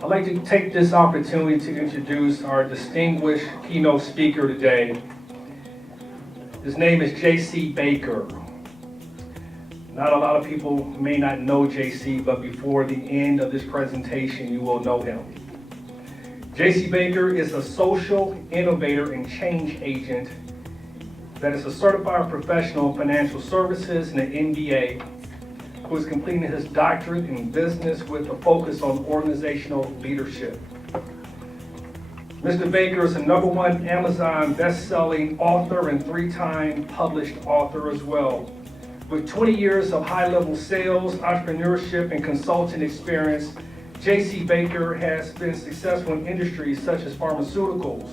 I'd like to take this opportunity to introduce our distinguished keynote speaker today. His name is J.C.B.A. Not a lot of people may not know J.C., but before the end of this presentation, you will know him. J.C.B.A. is a social innovator and change agent that is a certified professional in financial services and an MBA, who is completing his doctorate in business with a focus on organizational leadership. Mr. Baker is a #1 Amazon best-selling author and 3-time published author as well. With 20 years of high-level sales, entrepreneurship, and consulting experience, J.C.B.A. has been successful in industries such as pharmaceuticals,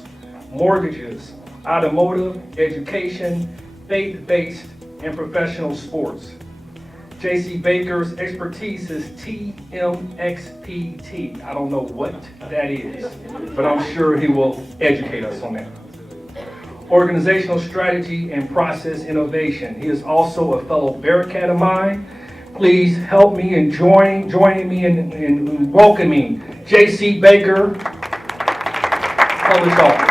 mortgages, automotive, education, faith-based, and professional sports. J.C.B.A.'s expertise is TMXPT. I don't know what that is, but I'm sure he will educate us on that. Organizational strategy and process innovation. He is also a fellow Bearcat of mine. Please help me in joining me in welcoming J.C.B.A. Published author.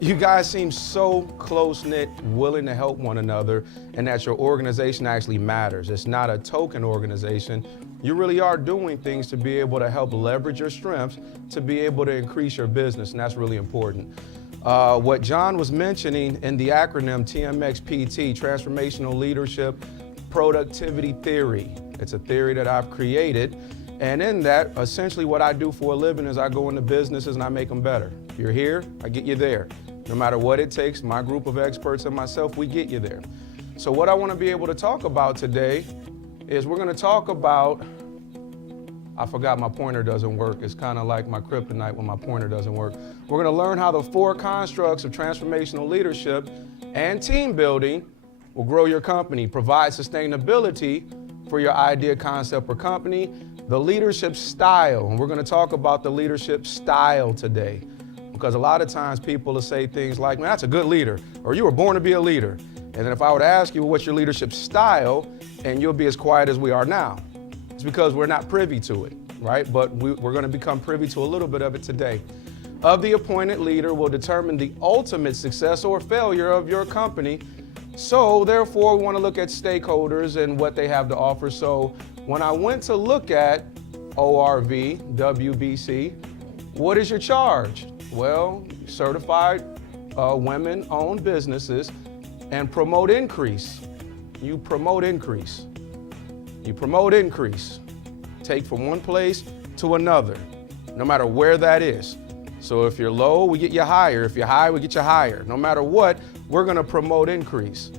You guys seem so close-knit, willing to help one another, and that your organization actually matters. It's not a token organization. You really are doing things to be able to help leverage your strengths to be able to increase your business, and that's really important. What John was mentioning in the acronym TMXPT, Transformational Leadership Productivity Theory. It's a theory that I've created, and in that, essentially what I do for a living is I go into businesses and I make them better. If you're here, I get you there. No matter what it takes, my group of experts and myself, we get you there. So what I want to be able to talk about today is we're going to talk about, I forgot my pointer doesn't work. It's kind of like my kryptonite when my pointer doesn't work. We're going to learn how the 4 constructs of transformational leadership and team building will grow your company, provide sustainability for your idea, concept, or company, the leadership style. And we're going to talk about the leadership style today. Because a lot of times people will say things like, man, that's a good leader, or you were born to be a leader. And then if I were to ask you, what's your leadership style, and you'll be as quiet as we are now. It's because we're not privy to it, right? But we're going to become privy to a little bit of it today. Of the appointed leader will determine the ultimate success or failure of your company. So therefore, we want to look at stakeholders and what they have to offer. So when I went to look at ORV-WBC, what is your charge? Well, certified women-owned businesses and promote increase. You promote increase. You promote increase. Take from one place to another, no matter where that is. So if you're low, we get you higher. If you're high, we get you higher. No matter what, we're going to promote increase.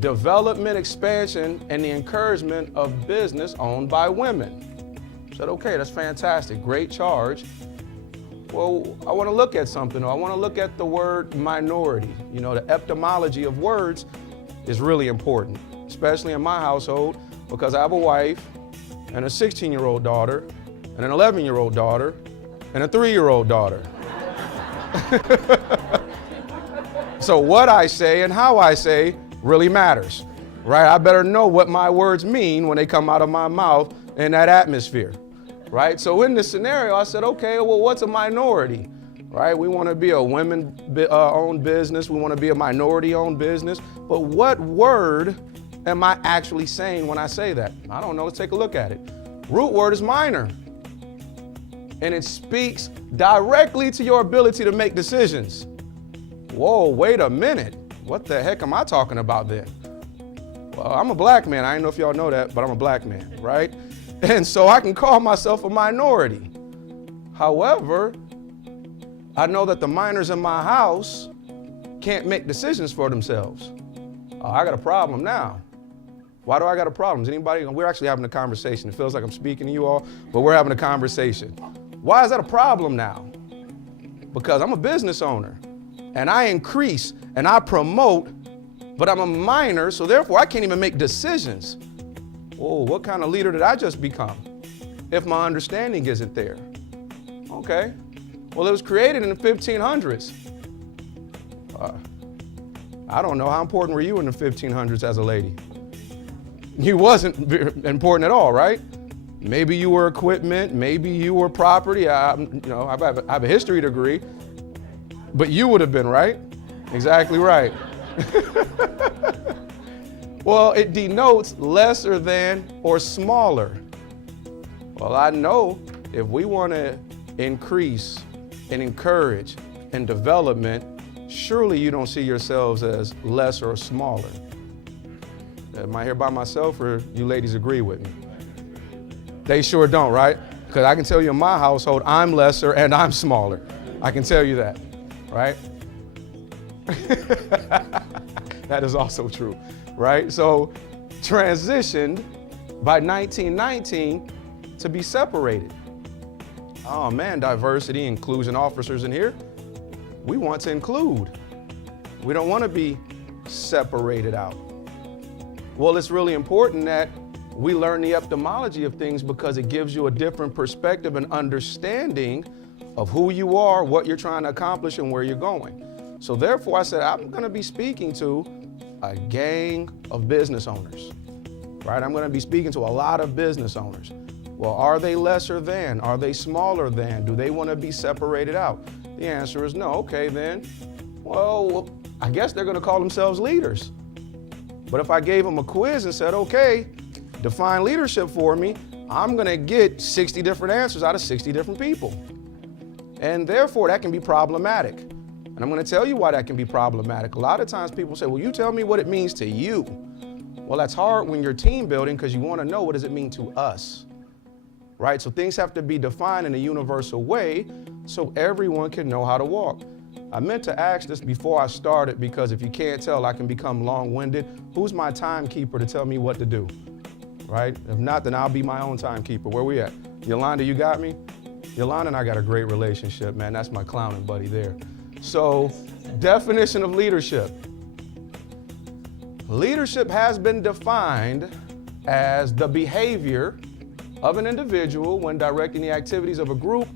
Development, expansion, and the encouragement of business owned by women. I said, okay, that's fantastic. Great charge. Well, I want to look at something. I want to look at the word minority. You know, the etymology of words is really important, especially in my household, because I have a wife and a 16-year-old daughter and an 11-year-old daughter and a 3-year-old daughter. So what I say and how I say really matters, right? I better know what my words mean when they come out of my mouth in that atmosphere. Right? So in this scenario, I said, okay, well, what's a minority? Right? We want to be a women-owned business. We want to be a minority-owned business. But what word am I actually saying when I say that? I don't know. Let's take a look at it. Root word is minor. And it speaks directly to your ability to make decisions. Whoa, wait a minute. What the heck am I talking about then? Well, I'm a black man. I don't know if y'all know that, but I'm a black man, right? And so I can call myself a minority. However, I know that the minors in my house can't make decisions for themselves. I got a problem now. Why do I got a problem? Is anybody? We're actually having a conversation. It feels like I'm speaking to you all, but we're having a conversation. Why is that a problem now? Because I'm a business owner and I increase and I promote, but I'm a minor, so therefore I can't even make decisions. Oh, what kind of leader did I just become if my understanding isn't there? Okay. Well, it was created in the 1500s. I don't know. How important were you in the 1500s as a lady? you wasn't important at all, right? Maybe you were equipment, maybe you were property. I have a history degree, but you would have been, right? Exactly right. Well, it denotes lesser than or smaller. Well, I know if we want to increase and encourage and development, surely you don't see yourselves as lesser or smaller. Am I here by myself, or you ladies agree with me? They sure don't, right? Because I can tell you in my household, I'm lesser and I'm smaller. I can tell you that, right? That is also true, right? So transitioned by 1919 to be separated. Oh man, diversity, inclusion officers in here. We want to include. We don't want to be separated out. Well, it's really important that we learn the etymology of things because it gives you a different perspective and understanding of who you are, what you're trying to accomplish, and where you're going. So therefore, I said, I'm going to be speaking to a gang of business owners, right? I'm going to be speaking to a lot of business owners. Well, are they lesser than? Are they smaller than? Do they want to be separated out? The answer is no. Okay, then, well, I guess they're going to call themselves leaders. But if I gave them a quiz and said, okay, define leadership for me, I'm going to get 60 different answers out of 60 different people. And therefore, that can be problematic. And I'm going to tell you why that can be problematic. A lot of times people say, well, you tell me what it means to you. Well, that's hard when you're team building because you want to know what does it mean to us, right? So things have to be defined in a universal way so everyone can know how to walk. I meant to ask this before I started because if you can't tell, I can become long-winded. Who's my timekeeper to tell me what to do, right? If not, then I'll be my own timekeeper. Where we at? Yolanda, you got me? Yolanda and I got a great relationship, man. That's my clowning buddy there. So, definition of leadership. Leadership has been defined as the behavior of an individual when directing the activities of a group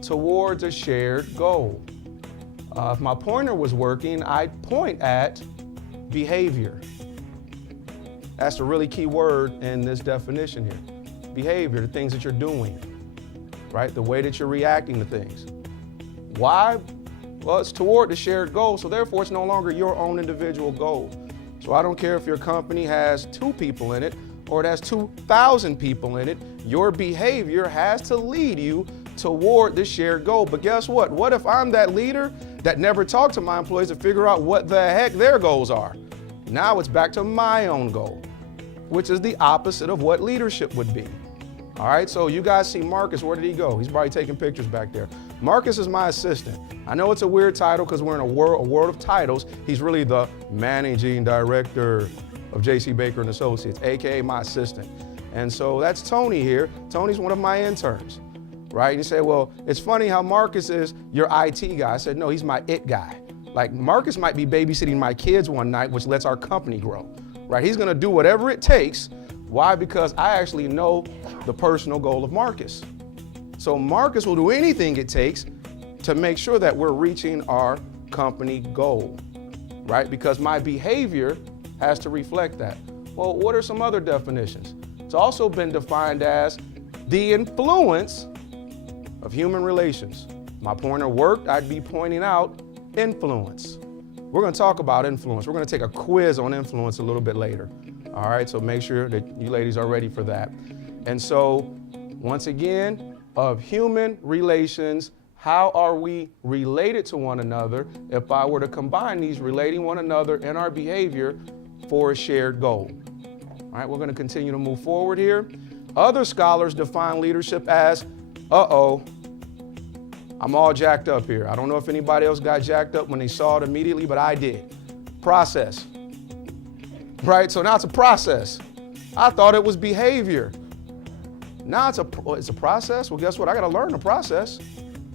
towards a shared goal. If my pointer was working, I'd point at behavior. That's a really key word in this definition here. Behavior, the things that you're doing, right? The way that you're reacting to things. Why? Well, it's toward the shared goal, so therefore it's no longer your own individual goal. So I don't care if your company has 2 people in it or it has 2,000 people in it, your behavior has to lead you toward the shared goal. But guess what? What if I'm that leader that never talked to my employees to figure out what the heck their goals are? Now it's back to my own goal, which is the opposite of what leadership would be. All right, so you guys see Marcus, where did he go? He's probably taking pictures back there. Marcus is my assistant. I know it's a weird title because we're in a world of titles. He's really the managing director of J.C.B.A and Associates, AKA my assistant. And so that's Tony here. Tony's one of my interns, right? And you say, well, it's funny how Marcus is your IT guy. I said, no, he's my IT guy. Like Marcus might be babysitting my kids one night, which lets our company grow, right? He's gonna do whatever it takes. Why? Because I actually know the personal goal of Marcus. So Marcus will do anything it takes to make sure that we're reaching our company goal, right? Because my behavior has to reflect that. Well, what are some other definitions? It's also been defined as the influence of human relations. My pointer worked, I'd be pointing out influence. We're gonna talk about influence. We're gonna take a quiz on influence a little bit later. All right, so make sure that you ladies are ready for that. And so, once again, of human relations, how are we related to one another if I were to combine these relating one another and our behavior for a shared goal? All right, we're gonna continue to move forward here. Other scholars define leadership as, I'm all jacked up here. I don't know if anybody else got jacked up when they saw it immediately, but I did. Process. Right, so now it's a process. I thought it was behavior. Now it's a process. Well, guess what? I gotta learn the process.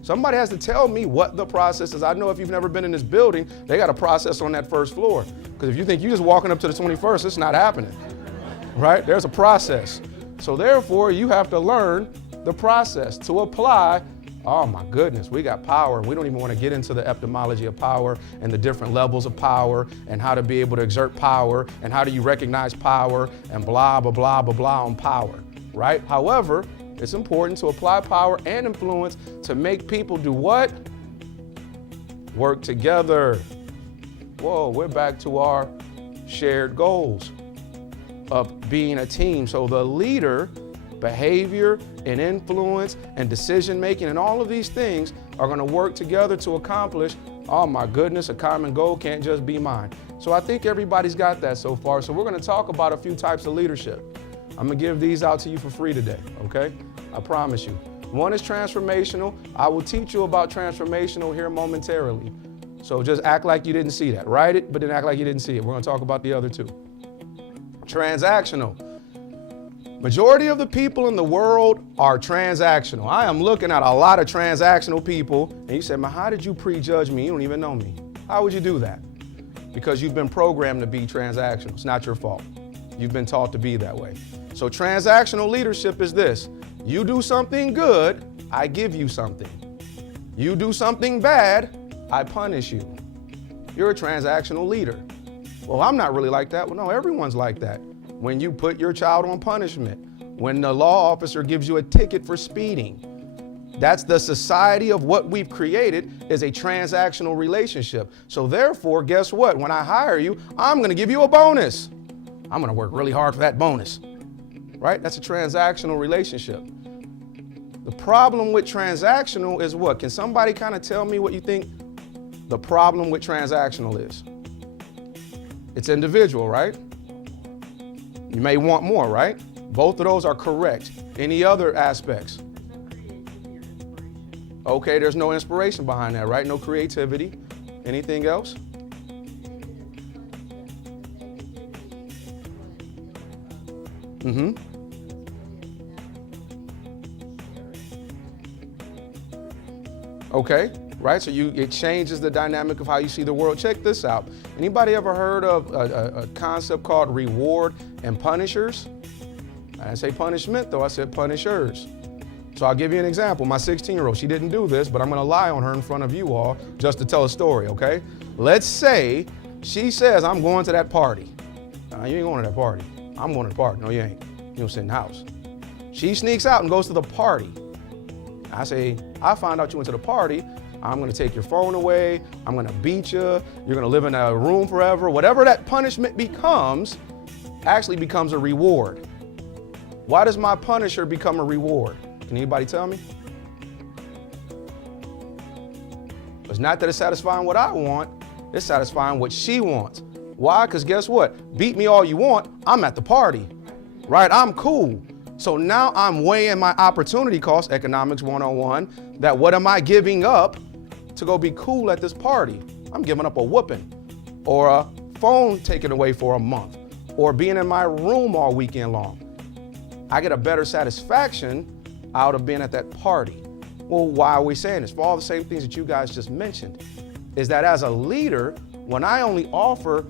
Somebody has to tell me what the process is. I know if you've never been in this building, they got a process on that first floor. Because if you think you're just walking up to the 21st, it's not happening, right? There's a process. So therefore, you have to learn the process to apply Oh my goodness, we got power. We don't even want to get into the etymology of power and the different levels of power and how to be able to exert power and how do you recognize power and blah, blah, blah, blah, blah on power, right? However, it's important to apply power and influence to make people do what? Work together. Whoa, we're back to our shared goals of being a team. So the leader, behavior and influence and decision making and all of these things are going to work together to accomplish, oh my goodness, a common goal can't just be mine. So I think everybody's got that so far. So we're going to talk about a few types of leadership. I'm going to give these out to you for free today, okay? I promise you. One is transformational. I will teach you about transformational here momentarily. So just act like you didn't see that. Write it, but then act like you didn't see it. We're going to talk about the other two. Transactional. Majority of the people in the world are transactional. I am looking at a lot of transactional people, and you said, man, how did you prejudge me? You don't even know me. How would you do that? Because you've been programmed to be transactional. It's not your fault. You've been taught to be that way. So transactional leadership is this. You do something good, I give you something. You do something bad, I punish you. You're a transactional leader. Well, I'm not really like that. Well, no, everyone's like that. When you put your child on punishment, when the law officer gives you a ticket for speeding, that's the society of what we've created is a transactional relationship. So therefore, guess what? When I hire you, I'm going to give you a bonus. I'm going to work really hard for that bonus, right? That's a transactional relationship. The problem with transactional is what? Can somebody kind of tell me what you think the problem with transactional is? It's individual, right? You may want more, right? Both of those are correct. Any other aspects? Okay, there's no inspiration behind that, right? No creativity. Anything else? Okay, right? So it changes the dynamic of how you see the world. Check this out. Anybody ever heard of a concept called reward and punishers? I didn't say punishment though, I said punishers. So I'll give you an example. My 16-year-old, she didn't do this, but I'm gonna lie on her in front of you all just to tell a story, okay? Let's say she says, I'm going to that party. You ain't going to that party. I'm going to the party. No, you ain't. You don't sit in the house. She sneaks out and goes to the party. I say, I found out you went to the party. I'm going to take your phone away. I'm going to beat you. You're going to live in a room forever. Whatever that punishment becomes, actually becomes a reward. Why does my punisher become a reward? Can anybody tell me? It's not that it's satisfying what I want. It's satisfying what she wants. Why? Because guess what? Beat me all you want. I'm at the party, right? I'm cool. So now I'm weighing my opportunity cost, economics 101, that what am I giving up to go be cool at this party? I'm giving up a whooping or a phone taken away for a month or being in my room all weekend long. I get a better satisfaction out of being at that party. Well, why are we saying this? For all the same things that you guys just mentioned, is that as a leader, when I only offer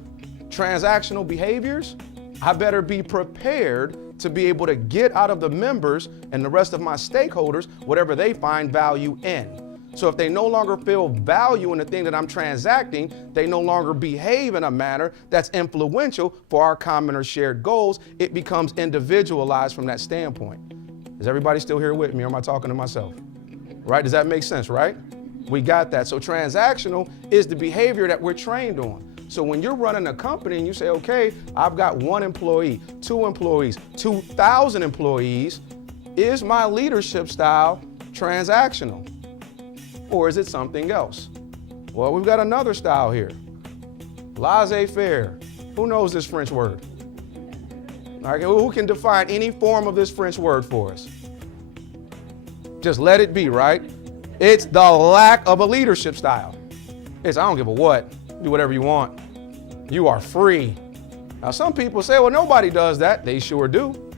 transactional behaviors, I better be prepared to be able to get out of the members and the rest of my stakeholders whatever they find value in. So if they no longer feel value in the thing that I'm transacting, they no longer behave in a manner that's influential for our common or shared goals, it becomes individualized from that standpoint. Is everybody still here with me, or am I talking to myself? Right? Does that make sense, right? We got that. So transactional is the behavior that we're trained on. So when you're running a company and you say, okay, I've got 1 employee, 2 employees, 2,000 employees, is my leadership style transactional? Or is it something else? Well, we've got another style here. Laissez-faire. Who knows this French word? All right, who can define any form of this French word for us? Just let it be, right? It's the lack of a leadership style. It's I don't give a what. Do whatever you want. You are free. Now, some people say, well, nobody does that. They sure do.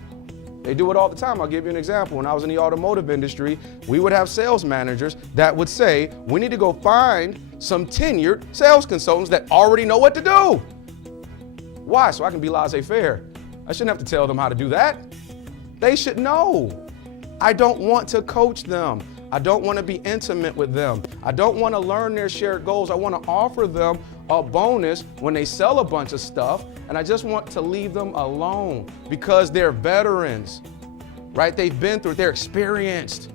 They do it all the time. I'll give you an example. When I was in the automotive industry, we would have sales managers that would say, we need to go find some tenured sales consultants that already know what to do. Why? So I can be laissez-faire. I shouldn't have to tell them how to do that. They should know. I don't want to coach them. I don't want to be intimate with them. I don't want to learn their shared goals. I want to offer them a bonus when they sell a bunch of stuff, and I just want to leave them alone because they're veterans, right? They've been through it, they're experienced,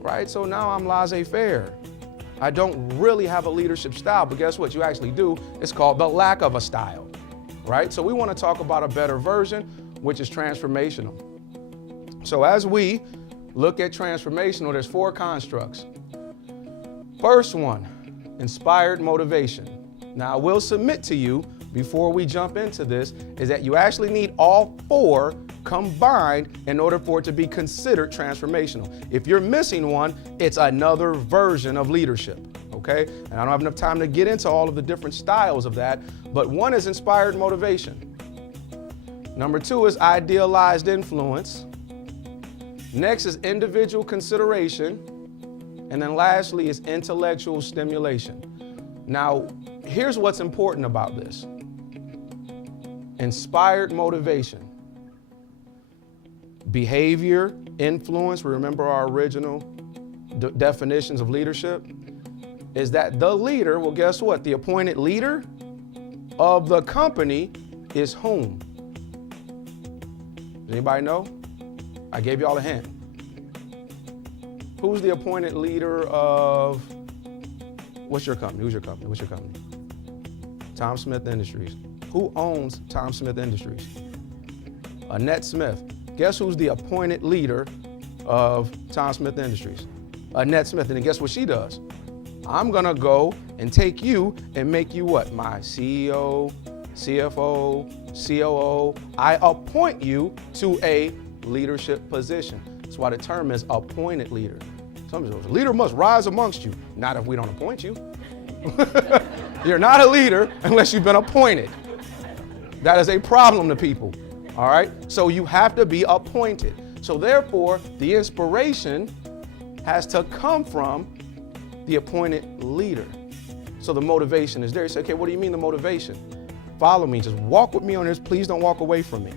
right? So now I'm laissez-faire. I don't really have a leadership style, but guess what? You actually do. It's called the lack of a style, right? So we want to talk about a better version, which is transformational. So as we look at transformational, there's 4 constructs. First one, inspired motivation. Now I will submit to you before we jump into this is that you actually need all 4 combined in order for it to be considered transformational. If you're missing one, it's another version of leadership, okay? And I don't have enough time to get into all of the different styles of that, but one is inspired motivation. Number 2 is idealized influence. Next is individual consideration. And then lastly is intellectual stimulation. Now, here's what's important about this. Inspired motivation. Behavior, influence, remember our original definitions of leadership, is that the leader, well, guess what? The appointed leader of the company is whom? Does anybody know? I gave y'all a hint. Who's the appointed leader of, what's your company? Who's your company? What's your company? Tom Smith Industries. Who owns Tom Smith Industries? Annette Smith. Guess who's the appointed leader of Tom Smith Industries? Annette Smith. And then guess what she does? I'm gonna go and take you and make you what? My CEO, CFO, COO. I appoint you to a leadership position. That's why the term is appointed leader. Some people say, leader must rise amongst you. Not if we don't appoint you. You're not a leader unless you've been appointed. That is a problem to people, all right? So you have to be appointed. So therefore, the inspiration has to come from the appointed leader. So the motivation is there. You say, okay, what do you mean the motivation? Follow me, just walk with me on this. Please don't walk away from me.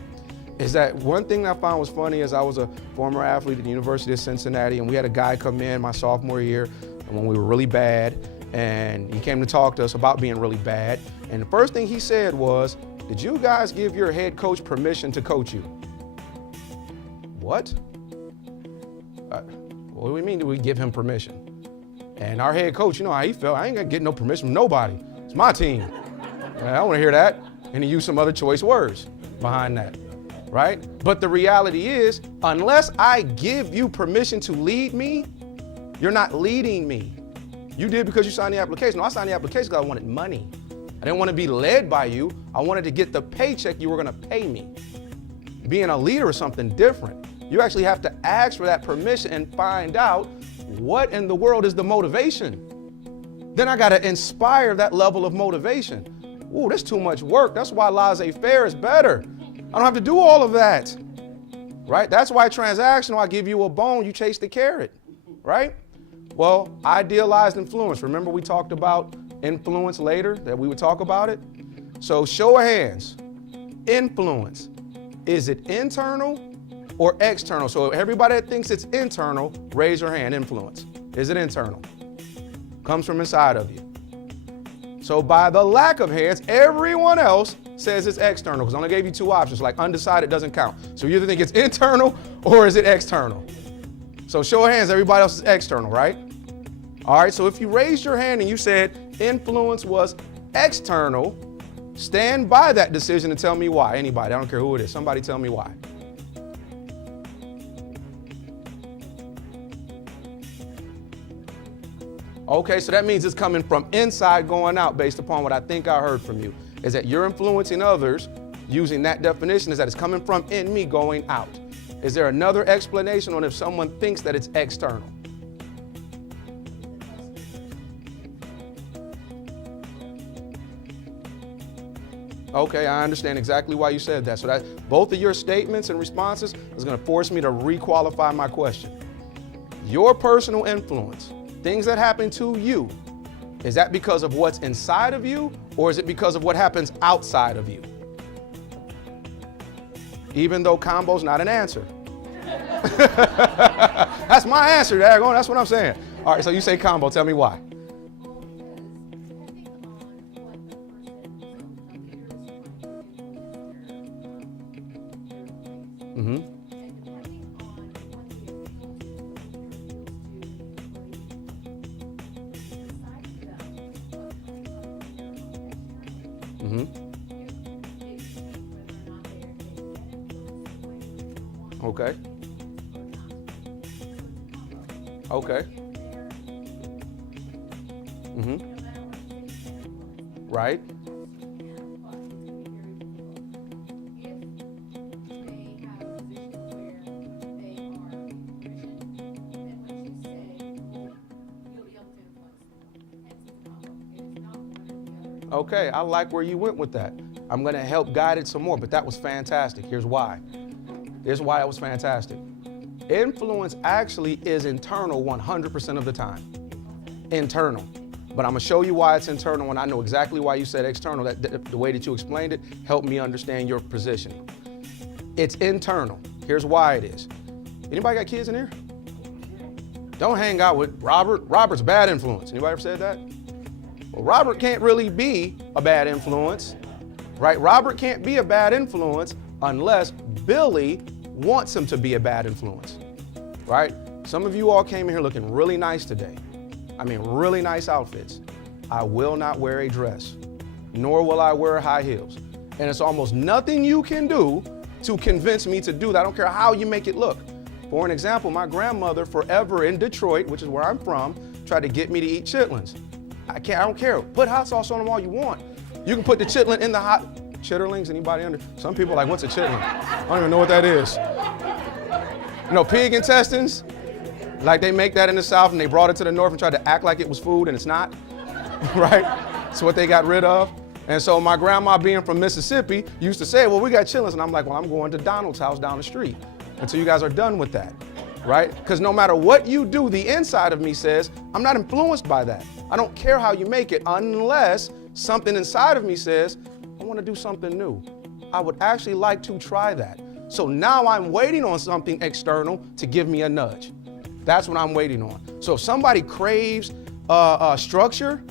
Is that one thing that I found was funny is I was a former athlete at the University of Cincinnati, and we had a guy come in my sophomore year when we were really bad, and he came to talk to us about being really bad. And the first thing he said was, did you guys give your head coach permission to coach you? What? What do we mean, do we give him permission? And our head coach, you know how he felt, I ain't gonna get no permission from nobody. It's my team. I don't wanna hear that. And he used some other choice words behind that, right? But the reality is, unless I give you permission to lead me, you're not leading me. You did because you signed the application. No, I signed the application because I wanted money. I didn't want to be led by you. I wanted to get the paycheck you were gonna pay me. Being a leader is something different. You actually have to ask for that permission and find out what in the world is the motivation. Then I gotta inspire that level of motivation. Ooh, that's too much work. That's why laissez-faire is better. I don't have to do all of that, right? That's why transactional, I give you a bone, you chase the carrot, right? Well, idealized influence. Remember we talked about influence later, that we would talk about it? So show of hands, influence. Is it internal or external? So everybody that thinks it's internal, raise your hand, influence. Is it internal? Comes from inside of you. So by the lack of hands, everyone else says it's external, because I only gave you 2 options, like undecided doesn't count. So you either think it's internal or is it external? So show of hands, everybody else is external, right? All right, so if you raised your hand and you said influence was external, stand by that decision and tell me why. Anybody, I don't care who it is, somebody tell me why. Okay, so that means it's coming from inside going out based upon what I think I heard from you. Is that you're influencing others using that definition, is that it's coming from in me going out. Is there another explanation on if someone thinks that it's external? Okay, I understand exactly why you said that. So that both of your statements and responses is going to force me to requalify my question. Your personal influence, things that happen to you, is that because of what's inside of you, or is it because of what happens outside of you? Even though combo's not an answer. That's my answer, daggone. That's what I'm saying. All right, so you say combo. Tell me why. Mm-hmm. Mm-hmm. Okay. Okay. Mm-hmm. Right. Okay, I like where you went with that. I'm going to help guide it some more, but that was fantastic. Here's why. Here's why it was fantastic. Influence actually is internal 100% of the time. Internal. But I'm going to show you why it's internal, and I know exactly why you said external. The way that you explained it helped me understand your positioning. It's internal. Here's why it is. Anybody got kids in here? Don't hang out with Robert. Robert's bad influence. Anybody ever said that? Well, Robert can't really be a bad influence, right? Robert can't be a bad influence unless Billy wants him to be a bad influence, right? Some of you all came in here looking really nice today. I mean, really nice outfits. I will not wear a dress, nor will I wear high heels. And it's almost nothing you can do to convince me to do that. I don't care how you make it look. For an example, my grandmother forever in Detroit, which is where I'm from, tried to get me to eat chitlins. I don't care. Put hot sauce on them all you want. You can put the chitlin in the hot, chitterlings, anybody under? Some people are like, what's a chitlin? I don't even know what that is. You know, pig intestines, like they make that in the South and they brought it to the North and tried to act like it was food and it's not, right? It's what they got rid of. And so my grandma being from Mississippi used to say, well, we got chitlins. And I'm like, well, I'm going to Donald's house down the street until you guys are done with that, right? Because no matter what you do, the inside of me says, I'm not influenced by that. I don't care how you make it unless something inside of me says, I want to do something new. I would actually like to try that. So now I'm waiting on something external to give me a nudge. That's what I'm waiting on. So if somebody craves structure,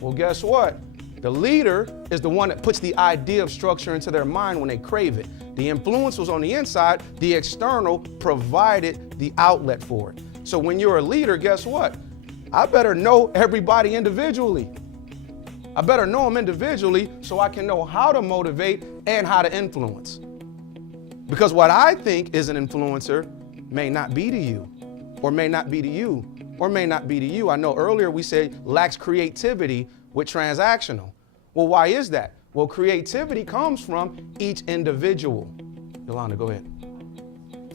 well, guess what? The leader is the one that puts the idea of structure into their mind when they crave it. The influence was on the inside, the external provided the outlet for it. So when you're a leader, guess what? I better know everybody individually. I better know them individually so I can know how to motivate and how to influence. Because what I think is an influencer may not be to you, or may not be to you, or may not be to you. I know earlier we said lacks creativity with transactional. Well, why is that? Well, creativity comes from each individual. Yolanda, go ahead.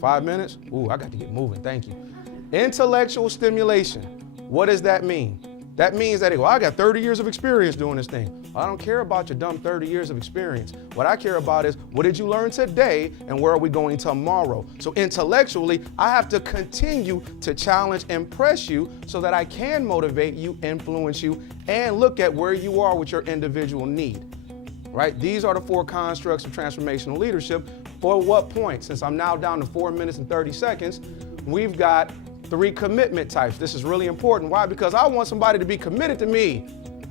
5 minutes? Ooh, I got to get moving, thank you. Intellectual stimulation. What does that mean? That means that, well, I got 30 years of experience doing this thing. I don't care about your dumb 30 years of experience. What I care about is, what did you learn today and where are we going tomorrow? So intellectually, I have to continue to challenge and press you so that I can motivate you, influence you, and look at where you are with your individual need, right? These are the 4 constructs of transformational leadership. For what point? Since I'm now down to 4 minutes and 30 seconds, we've got 3 commitment types. This is really important. Why? Because I want somebody to be committed to me.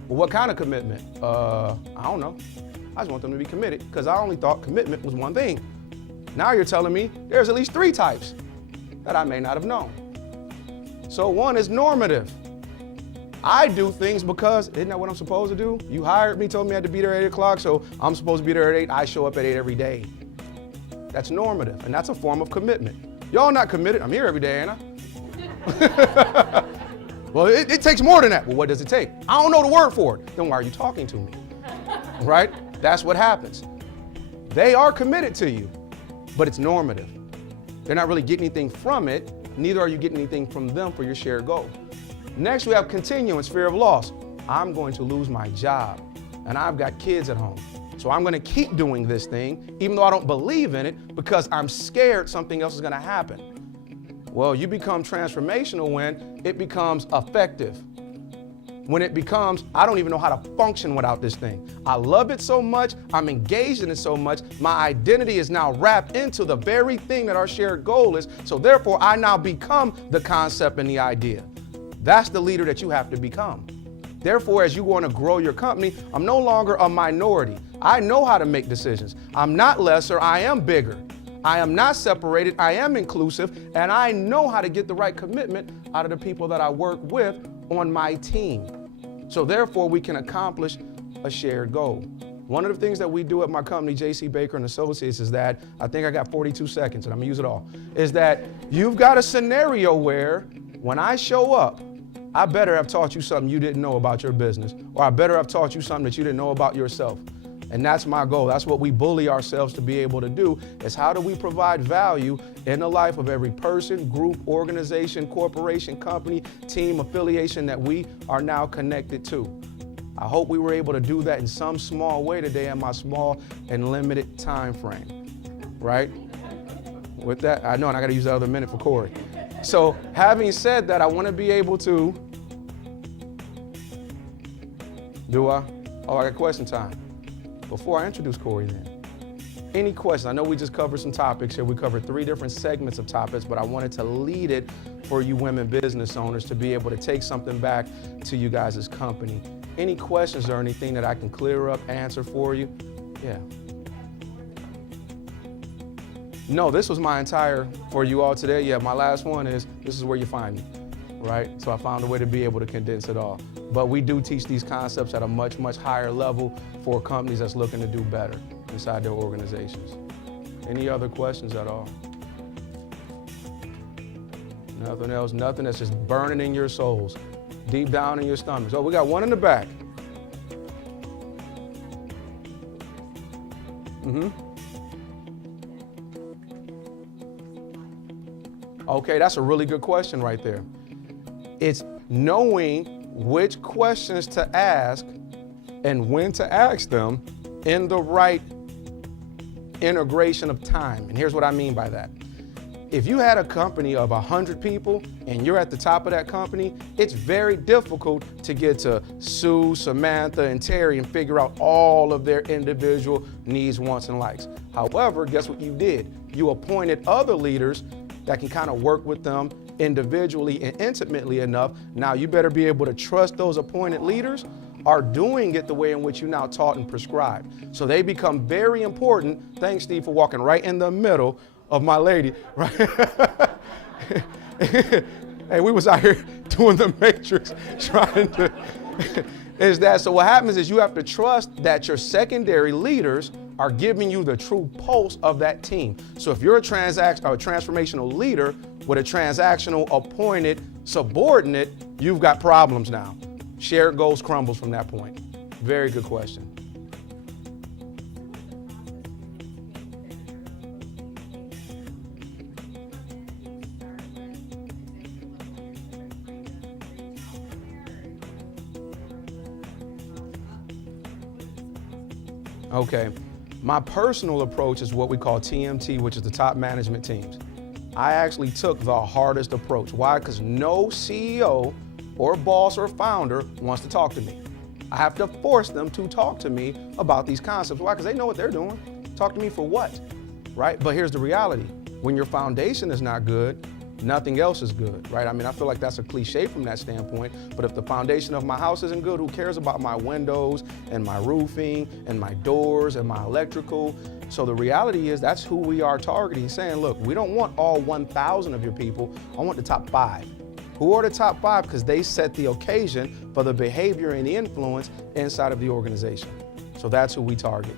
Well, what kind of commitment? I don't know. I just want them to be committed because I only thought commitment was one thing. Now you're telling me there's at least 3 types that I may not have known. So 1 is normative. I do things because, isn't that what I'm supposed to do? You hired me, told me I had to be there at 8 o'clock, so I'm supposed to be there at 8. I show up at 8 every day. That's normative, and that's a form of commitment. Y'all not committed. I'm here every day, ain't I? Well, it takes more than that. Well, what does it take? I don't know the word for it. Then why are you talking to me? Right? That's what happens. They are committed to you, but it's normative. They're not really getting anything from it. Neither are you getting anything from them for your shared goal. Next, we have continuance, fear of loss. I'm going to lose my job, and I've got kids at home. So I'm going to keep doing this thing, even though I don't believe in it, because I'm scared something else is going to happen. Well, you become transformational when it becomes effective. when it becomes, I don't even know how to function without this thing. I love it so much, I'm engaged in it so much, my identity is now wrapped into the very thing that our shared goal is, so therefore I now become the concept and the idea. That's the leader that you have to become. Therefore, as you want to grow your company, I'm no longer a minority. I know how to make decisions. I'm not lesser, I am bigger. I am not separated, I am inclusive, and I know how to get the right commitment out of the people that I work with on my team. So therefore, we can accomplish a shared goal. One of the things that we do at my company, J.C.B.A. and Associates, is that, I think I got 42 seconds and I'm gonna use it all, is that you've got a scenario where when I show up, I better have taught you something you didn't know about your business, or I better have taught you something that you didn't know about yourself. And that's my goal. That's what we bully ourselves to be able to do, is how do we provide value in the life of every person, group, organization, corporation, company, team, affiliation that we are now connected to. I hope we were able to do that in some small way today in my small and limited time frame, right? With that, I know, and I got to use that other minute for Corey. So having said that, I want to be able to, do I? Oh, I got question time. Before I introduce Corey then, any questions? I know we just covered some topics here. We covered 3 different segments of topics, but I wanted to lead it for you women business owners to be able to take something back to you guys as company. Any questions or anything that I can clear up, answer for you? Yeah. No, this was my entire, for you all today. Yeah, my last one is, this is where you find me, right? So I found a way to be able to condense it all. But we do teach these concepts at a much, much higher level for companies that's looking to do better inside their organizations. Any other questions at all? Nothing else, nothing that's just burning in your souls, deep down in your stomachs. Oh, we got one in the back. Okay, that's a really good question right there. It's knowing which questions to ask and when to ask them in the right integration of time. And here's what I mean by that. If you had a company of 100 people and you're at the top of that company, it's very difficult to get to Sue, Samantha, and Terry and figure out all of their individual needs, wants, and likes. However, guess what you did? You appointed other leaders that can kind of work with them individually and intimately enough. Now you better be able to trust those appointed leaders are doing it the way in which you now taught and prescribed. So they become very important. Thanks, Steve, for walking right in the middle of my lady, right? Hey, we was out here doing the matrix trying to, is that, so what happens is you have to trust that your secondary leaders are giving you the true pulse of that team. So if you're a transformational leader with a transactional appointed subordinate, you've got problems now. Shared goals crumbles from that point. Very good question. Okay, my personal approach is what we call TMT, which is the top management teams. I actually took the hardest approach. Why? Because no CEO or boss or founder wants to talk to me. I have to force them to talk to me about these concepts. Why? Because they know what they're doing. Talk to me for what, right? But here's the reality. When your foundation is not good, nothing else is good, right? I mean, I feel like that's a cliche from that standpoint, but if the foundation of my house isn't good, who cares about my windows and my roofing and my doors and my electrical? So the reality is that's who we are targeting, saying, look, we don't want all 1,000 of your people. I want the top 5. Who are the top 5? Because they set the occasion for the behavior and the influence inside of the organization. So that's who we target.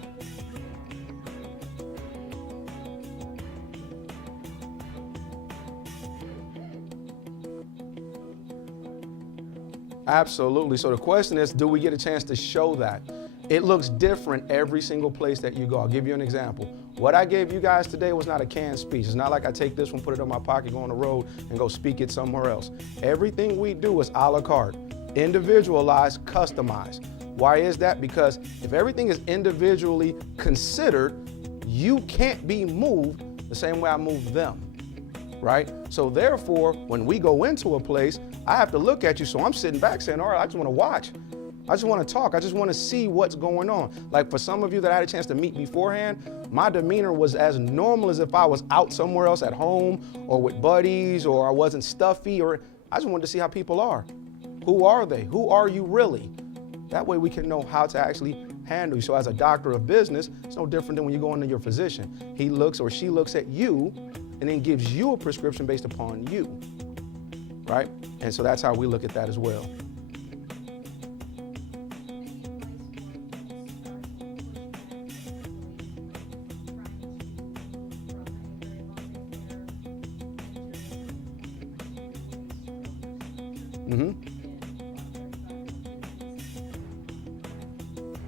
Absolutely. So the question is, do we get a chance to show that? It looks different every single place that you go. I'll give you an example. What I gave you guys today was not a canned speech. It's not like I take this one, put it in my pocket, go on the road, and go speak it somewhere else. Everything we do is a la carte, individualized, customized. Why is that? Because if everything is individually considered, you can't be moved the same way I move them. right? So therefore, when we go into a place, I have to look at you. So I'm sitting back saying, all right, I just want to watch. I just want to talk. I just want to see what's going on. Like for some of you that I had a chance to meet beforehand, my demeanor was as normal as if I was out somewhere else at home or with buddies, or I wasn't stuffy, or I just wanted to see how people are. Who are they? Who are you really? That way we can know how to actually handle you. So as a doctor of business, it's no different than when you go into your physician. He looks or she looks at you and then gives you a prescription based upon you, right? And so that's how we look at that as well.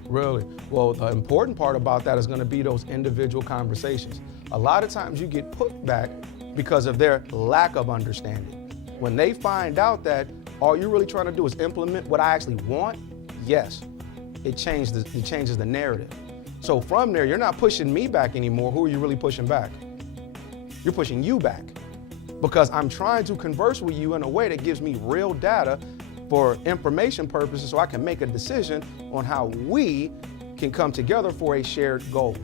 Really? Well, the important part about that is going to be those individual conversations. A lot of times you get put back because of their lack of understanding. When they find out that all you're really trying to do is implement what I actually want, yes, it changes the narrative. So from there, you're not pushing me back anymore. Who are you really pushing back? You're pushing you back, because I'm trying to converse with you in a way that gives me real data for information purposes, so I can make a decision on how we can come together for a shared goal.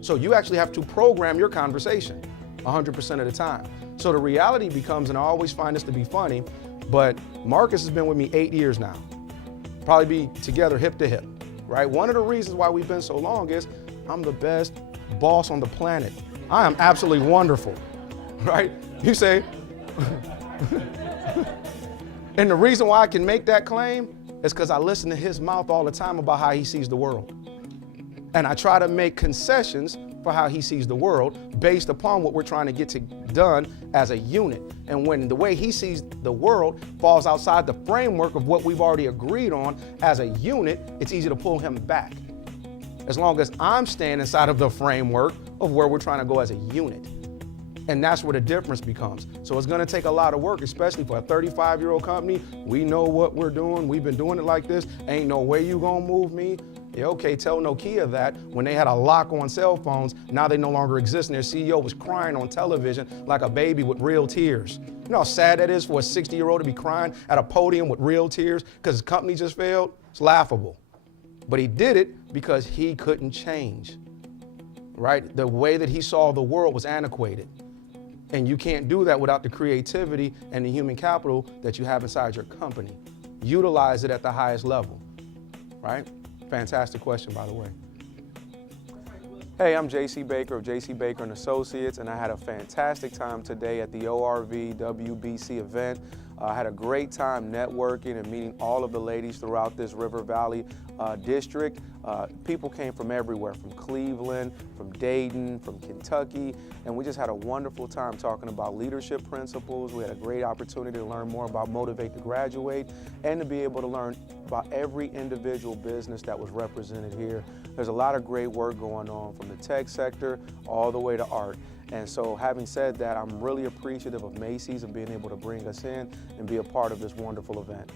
So you actually have to program your conversation 100% of the time. So the reality becomes, and I always find this to be funny, but Marcus has been with me 8 years now. Probably be together hip to hip, right? One of the reasons why we've been so long is I'm the best boss on the planet. I am absolutely wonderful, right? You say, and the reason why I can make that claim is because I listen to his mouth all the time about how he sees the world. And I try to make concessions for how he sees the world based upon what we're trying to get done as a unit. And when the way he sees the world falls outside the framework of what we've already agreed on as a unit, it's easy to pull him back. As long as I'm staying inside of the framework of where we're trying to go as a unit. And that's where the difference becomes. So it's gonna take a lot of work, especially for a 35-year-old company. We know what we're doing. We've been doing it like this. Ain't no way you gonna move me. Yeah, okay, tell Nokia that when they had a lock on cell phones, now they no longer exist, and their CEO was crying on television like a baby with real tears. You know how sad that is for a 60-year-old to be crying at a podium with real tears because his company just failed? It's laughable. But he did it because he couldn't change, right? The way that he saw the world was antiquated. And you can't do that without the creativity and the human capital that you have inside your company. Utilize it at the highest level, right? Fantastic question, by the way. Hey, I'm J.C.B.A. of J.C.B.A. and Associates, and I had a fantastic time today at the ORV-WBC event. I had a great time networking and meeting all of the ladies throughout this River Valley district. People came from everywhere, from Cleveland, from Dayton, from Kentucky, and we just had a wonderful time talking about leadership principles. We had a great opportunity to learn more about Motivate to Graduate and to be able to learn about every individual business that was represented here. There's a lot of great work going on from the tech sector all the way to art. And so having said that, I'm really appreciative of Macy's and being able to bring us in and be a part of this wonderful event.